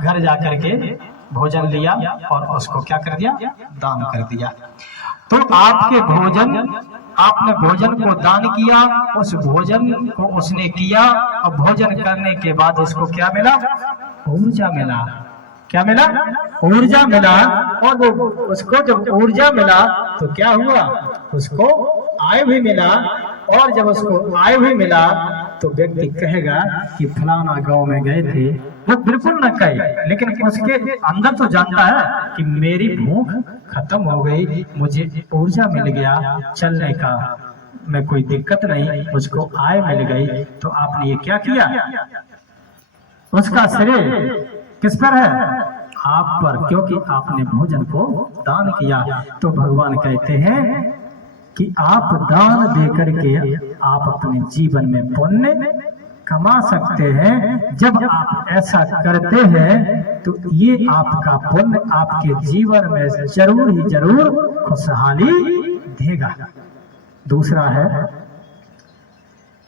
घर जाकर के भोजन लिया और उसको क्या कर दिया, दान कर दिया। तो आपके आपने भोजन को दान किया, उस भोजन को उसने किया और भोजन करने के बाद उसको क्या मिला, ऊर्जा मिला। क्या मिला, ऊर्जा मिला। और वो उसको जब ऊर्जा मिला तो क्या हुआ, उसको आय भी मिला। और जब उसको आय भी मिला तो व्यक्ति कहेगा कि फलाना गांव में गए थे, वो बिल्कुल न कहे, लेकिन उसके अंदर तो जानता है कि मेरी भूख खत्म हो गई, मुझे ऊर्जा मिल गया चलने का, मैं कोई दिक्कत नहीं, मुझको आय मिल गई। तो आपने ये क्या किया, उसका श्रेय किस पर है, आप पर, क्योंकि आपने भोजन को दान किया। तो भगवान कहते हैं कि आप दान देकर के आप अपने जीवन में पुण्य कमा सकते हैं। जब आप ऐसा करते हैं तो ये आपका पुण्य आपके जीवन में जरूर ही जरूर खुशहाली देगा। दूसरा है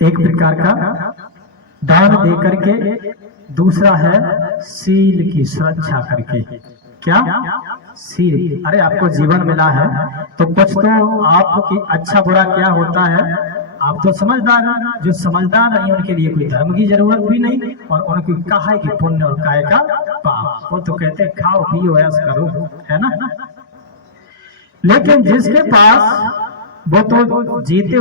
एक प्रकार का दान दे करके, दूसरा है सील की सुरक्षा करके। क्या, सील। अरे आपको जीवन मिला है तो कुछ तो आपकी अच्छा बुरा क्या होता है, आप तो समझदार हैं। जो समझदार नहीं उनके लिए कोई धर्म की जरूरत भी नहीं, और उनकी कहा है कि पुण्य और काय का पाप, वो तो कहते हैं खाओ पियो ऐश करो, है ना। लेकिन जिसके पास वो तो जीते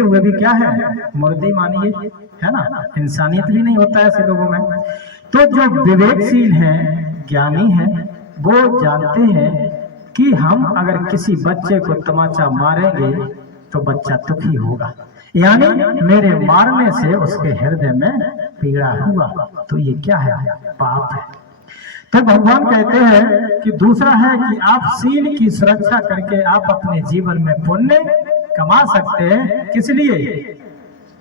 हुए भी क्या है, मुर्दे मानिए, है ना, इंसानियत भी नहीं होता है ऐसे लोगों में। तो जो विवेकशील हैं, ज्ञानी हैं, वो जानते हैं कि हम अगर किसी बच्चे को तमाचा मारेंगे तो बच्चा दुखी होगा, यानी मेरे मारने से उसके हृदय में पीड़ा हुआ, तो ये क्या है, पाप है। तो भगवान कहते हैं कि दूसरा है कि आप सील की सुरक्षा करके आप अपने जीवन में पुण्य कमा सकते हैं। किस लिए,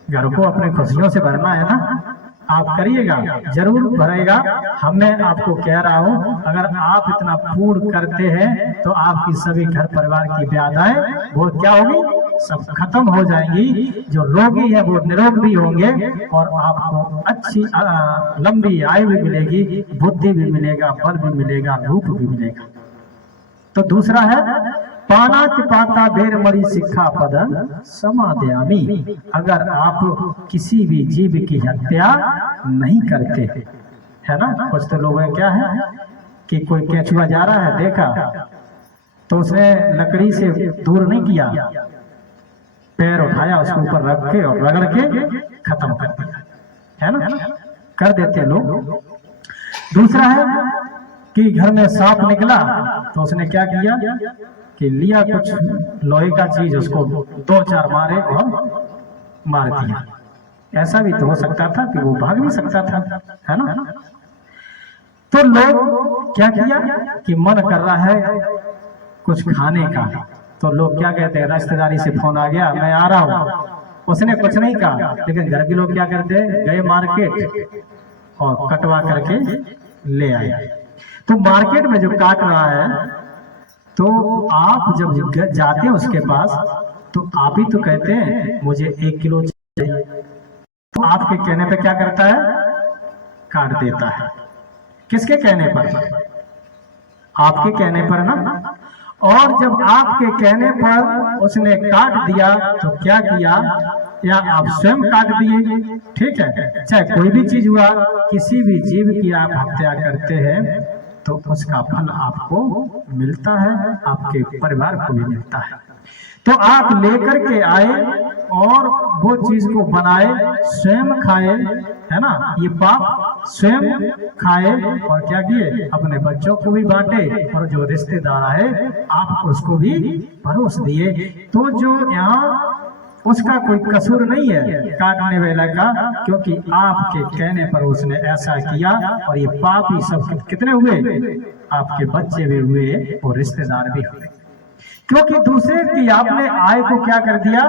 घर को अपने खुशियों से भरना है ना, आप करिएगा, जरूर भरेगा। मैं आपको कह रहा हूँ, अगर आप इतना पूर्ण करते हैं तो आपकी सभी घर परिवार की व्याधाएं वो क्या होगी, सब खत्म हो जाएंगी। जो रोगी है वो निरोग भी होंगे और आपको अच्छी लंबी आयु भी मिलेगी, बुद्धि भी मिलेगा, बल भी मिलेगा, रूप भी मिलेगा। तो दूसरा है पाना पाता बेर मरी शिक्षा पदन समाध्यामी। अगर आप किसी भी जीव की हत्या नहीं करते, है ना। कुछ तो लोग क्या है कि कोई केंचुआ जा रहा है, देखा तो उसने लकड़ी से दूर नहीं किया, पैर उठाया, उसके ऊपर रख के और रगड़ के खत्म कर दिया, है ना, कर देते लोग। दूसरा है कि घर में सांप निकला तो उसने क्या किया कि लिया कुछ लोहे का चीज, उसको 2-4 मारे और मार दिया। ऐसा भी तो हो सकता था कि वो भाग भी सकता था, है ना। तो लोग क्या किया कि मन कर रहा है कुछ खाने का, तो लोग क्या कहते हैं, रिश्तेदारी से फोन आ गया, मैं आ रहा हूँ। उसने कुछ नहीं कहा, लेकिन घर के लोग क्या करते हैं, गए मार्केट और कटवा करके ले आए। तो मार्केट में जो काट रहा है, तो आप जब जाते हैं उसके पास तो आप ही तो कहते हैं मुझे 1 किलो चाहिए, तो आपके कहने पे क्या करता है, काट देता है। किसके कहने पर, आपके कहने पर ना। और जब आपके कहने पर उसने काट दिया तो क्या किया, या आप स्वयं काट दिए, ठीक है। चाहे कोई भी चीज हुआ, किसी भी जीव की आप हत्या करते हैं तो उसका फल आपको मिलता है, आपके परिवार को भी मिलता है। तो आप लेकर के आए और वो चीज को बनाए, स्वयं खाए, है ना, ये पाप स्वयं खाए और क्या किए, अपने बच्चों को भी बांटे और जो रिश्तेदार आए आप उसको भी परोस दिए। तो जो यहाँ उसका कोई कसूर नहीं है काटने वाले का, क्योंकि आपके कहने पर उसने ऐसा किया। और ये पाप ही सब कितने हुए, आपके बच्चे भी हुए और रिश्तेदार भी हुए, क्योंकि दूसरे की आपने आय को क्या कर दिया,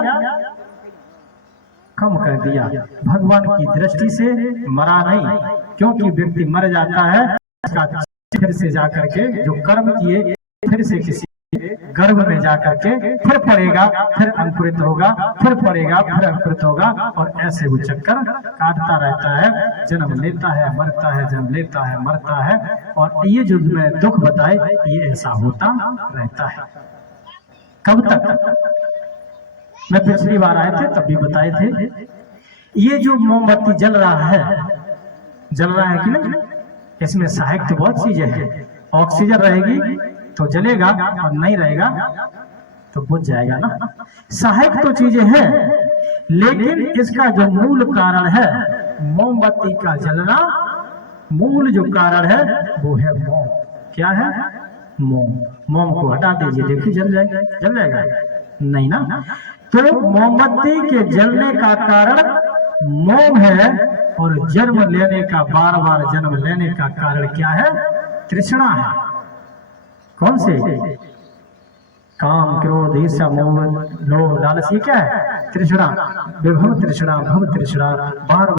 कम कर दिया। भगवान की दृष्टि से मरा नहीं, क्योंकि व्यक्ति मर जाता है फिर से जाकर के जो कर्म किए फिर से किसी गर्भ में जाकर के फिर पड़ेगा, फिर अंकुरित होगा, फिर पड़ेगा, फिर अंकुरित होगा, और ऐसे वो चक्कर काटता रहता है, जन्म लेता है, मरता है, जन्म लेता है, मरता है। और ये जो मैं दुख बताए, ये ऐसा होता रहता है। कब तक? मैं पिछली बार आए थे तब भी बताए थे, ये जो मोमबत्ती जल रहा है कि नहीं, इसमें सहायक तो बहुत चीजें हैं। ऑक्सीजन रहेगी तो जलेगा, और नहीं रहेगा तो बुझ जाएगा ना। सहायक तो चीजें हैं, लेकिन इसका जो मूल कारण है मोमबत्ती का जलना, मूल जो कारण है वो है मोम। क्या है? मोम। मोम को हटा दीजिए, देखिए जल जाएगा नहीं ना। तो मोमबत्ती के जलने का कारण मोम है, और जन्म लेने का, बार बार जन्म लेने का कारण क्या है? तृष्णा है। कौन से? काम, क्रोध, ईर्ष्या, मोह, लोभ, लालच, ये क्या है? तृष्णा। विभव तृष्णा, भव तृष्णा, बार